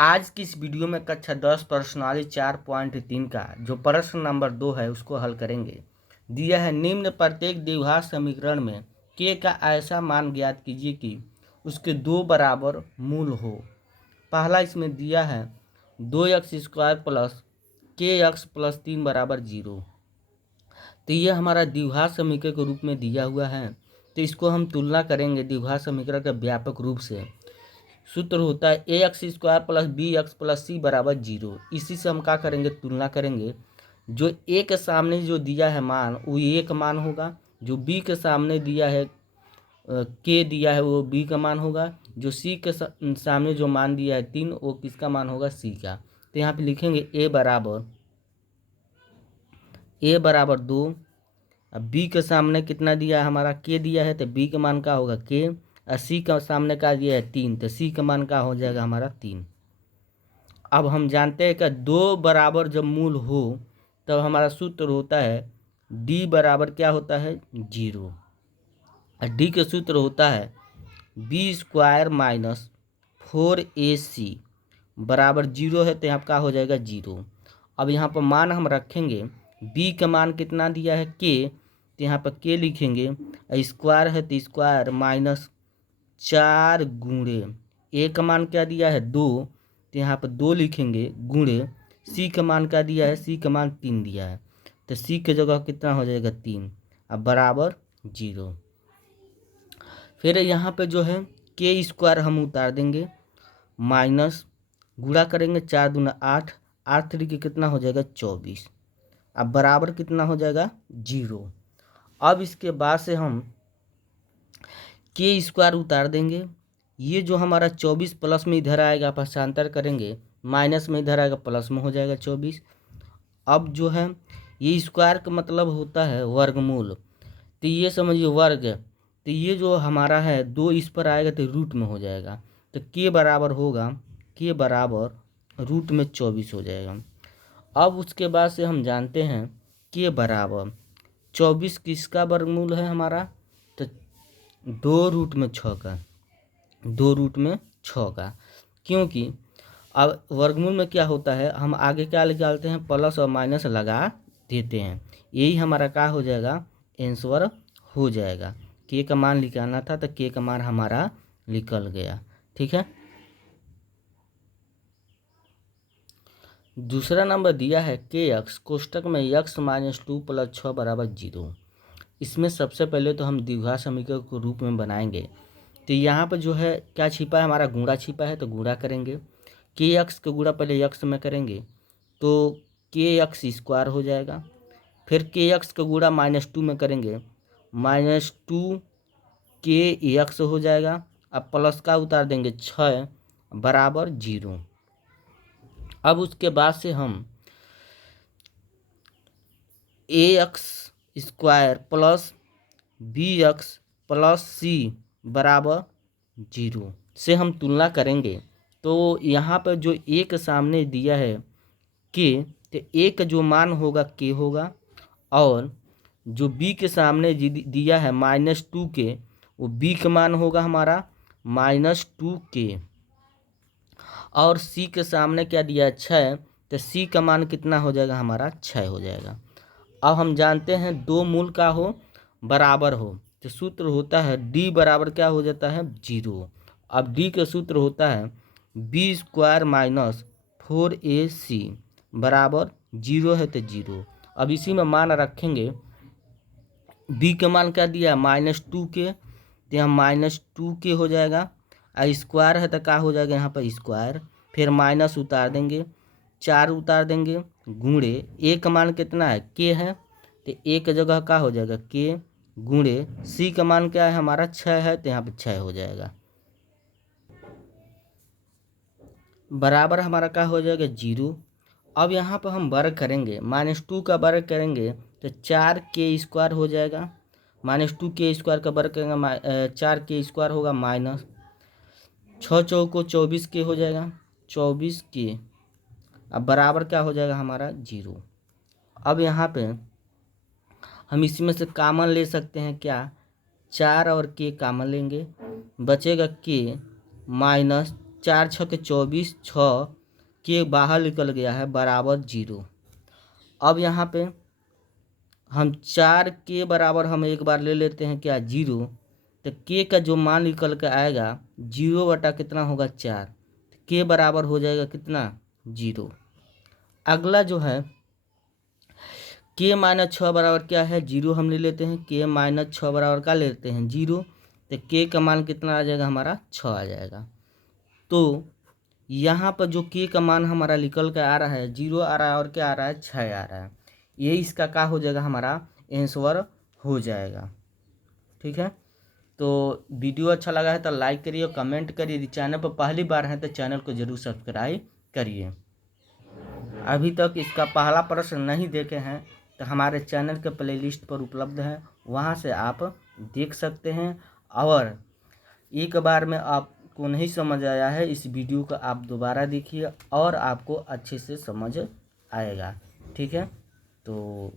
आज की इस वीडियो में कक्षा 10 प्रश्नावली 4.3 का जो प्रश्न नंबर 2 है उसको हल करेंगे। दिया है निम्न प्रत्येक द्विघात समीकरण में k का ऐसा मान ज्ञात कीजिए कि उसके दो बराबर मूल हो। पहला इसमें दिया है 2x² प्लस kx प्लस 3 बराबर 0। तो ये हमारा द्विघात समीकरण के रूप में दिया हुआ है। तो इसको हम तुलना करेंगे द्विघात समीकरण के व्यापक रूप से। सूत्र होता है ax² plus bx plus c बराबर 0। इसी से हम क्या करेंगे, तुलना करेंगे। जो a के सामने जो दिया है मान वो a का मान होगा, जो b के सामने दिया है k दिया है वो b का मान होगा, जो c के सामने जो मान दिया है 3 वो किसका मान होगा, c का। तो यहाँ पे लिखेंगे a बराबर 2। अब b के सामने कितना दिया है हमारा, k दिया है, तो b का मान क्या होगा k, और c का सामने का दिया है 3, तो c का मान क्या हो जाएगा हमारा 3। अब हम जानते हैं कि दो बराबर जब मूल हो तब हमारा सूत्र होता है d बराबर क्या होता है 0, और d का सूत्र होता है b² माइनस 4ac बराबर 0 है, तो यहाँ क्या हो जाएगा 0। अब यहाँ पर मान हम रखेंगे, b का मान कितना दिया है k, तो यहाँ पर k लिखेंगे, स्क्वायर है तो स्क्वायर माइनस 4 गुणे a का मान क्या दिया है 2, तो यहाँ पर 2 लिखेंगे गुणे c का मान क्या दिया है, c का मान 3 दिया है, तो c की जगह कितना हो जाएगा 3, अब बराबर 0। फिर यहाँ पे जो है k² हम उतार देंगे, माइनस गुणा करेंगे 4 दूना 8, 8 3 के कितना हो जाएगा 24, अब बराबर कितना हो जाएगा 0। अब इसके बाद से हम k² उतार देंगे। ये जो हमारा 24 प्लस में इधर आएगा, पक्षांतर करेंगे, माइनस में इधर आएगा प्लस में हो जाएगा 24। अब जो है ये स्क्वायर का मतलब होता है वर्गमूल, तो ये समझिए वर्ग, तो ये जो हमारा है 2 इस पर आएगा तो रूट में हो जाएगा, तो k बराबर होगा k बराबर रूट में 24 हो जाएगा। अब उसके बाद से हम जानते हैं k बराबर 24 किसका वर्गमूल है हमारा, तो 2 रूट में 6 का, 2 रूट में 6 का। क्योंकि अब वर्गमूल में क्या होता है, हम आगे क्या निकालते हैं, प्लस और माइनस लगा देते हैं, यही हमारा क्या हो जाएगा आंसर हो जाएगा। k का मान निकालना था तो k का मान हमारा निकल गया। ठीक है। दूसरा नंबर दिया है kx कोष्टक में x माइनस 2 प्लस 6 बराबर 0। इसमें सबसे पहले तो हम द्विघात समीकरण के रूप में बनाएंगे। तो यहाँ पर जो है क्या छिपा है, हमारा गुणा छिपा है, तो गुणा करेंगे। kx का गुणा पहले x में करेंगे तो kx² हो जाएगा। फिर kx का गुणा -2 में करेंगे, -2 kx हो जाएगा। अब प्लस का उतार देंगे 6 बराबर 0। अब उसके बाद से हम ax² plus bx plus c बराबर 0 से हम तुलना करेंगे। तो यहाँ पर जो a के सामने दिया है k, तो a का जो मान होगा k होगा, और जो b के सामने दिया है -2k, वो b का मान होगा हमारा -2k, और c के सामने क्या दिया है 6, तो c का मान कितना हो जाएगा हमारा 6 हो जाएगा। अब हम जानते हैं दो मूल का हो बराबर हो, तो सूत्र होता है d बराबर क्या हो जाता है 0। अब d का सूत्र होता है b² माइनस 4ac बराबर 0 है तो 0। अब इसी में मान रखेंगे, b का मान क्या दिया -2k, तो यहाँ -2k हो जाएगा, और स्क्वायर है तो क्या हो जाएगा यहाँ पर स्क्वायर, फिर माइनस उतार देंगे, 4 उतार देंगे गुणे a का मान कितना है k है, तो a की जगह क्या हो जाएगा k गुणे c का मान क्या है हमारा 6 है, तो यहाँ पे 6 हो जाएगा, बराबर हमारा क्या हो जाएगा 0। अब यहाँ पर हम वर्ग करेंगे, -2 का वर्ग करेंगे तो 4k² हो जाएगा, -2k² का वर्ग करेंगे 4k² होगा, माइनस 6 चौको 24k हो जाएगा 24k, अब बराबर क्या हो जाएगा हमारा 0। अब यहाँ पे हम इसमें से कॉमन ले सकते हैं, क्या 4 और k कॉमन लेंगे, बचेगा k माइनस 4 छः 24, 6 के बाहर निकल गया है बराबर 0। अब यहाँ पे हम 4 के बराबर हम एक बार ले लेते हैं क्या 0, तो के का जो मान निकल के आएगा 0 बटा कितना होगा 4, के बराबर हो जाएगा कितना 0। अगला जो है के माइनस 6 बराबर क्या है 0 हम ले लेते हैं, के माइनस 6 बराबर का लेते हैं 0, तो के का मान कितना आ जाएगा हमारा 6 आ जाएगा। तो यहाँ पर जो के का मान हमारा निकल कर आ रहा है 0 आ रहा है और क्या आ रहा है 6 आ रहा है, ये इसका क्या हो जाएगा हमारा आंसर हो जाएगा। ठीक है, तो वीडियो अच्छा लगा है तो लाइक करिए, कमेंट करिए, यदि चैनल पर पहली बार है तो चैनल को जरूर सब्सक्राइब करिए। अभी तक इसका पहला प्रश्न नहीं देखे हैं तो हमारे चैनल के प्लेलिस्ट पर उपलब्ध है, वहां से आप देख सकते हैं। और एक बार में आपको नहीं समझ आया है इस वीडियो को आप दोबारा देखिए और आपको अच्छे से समझ आएगा। ठीक है, तो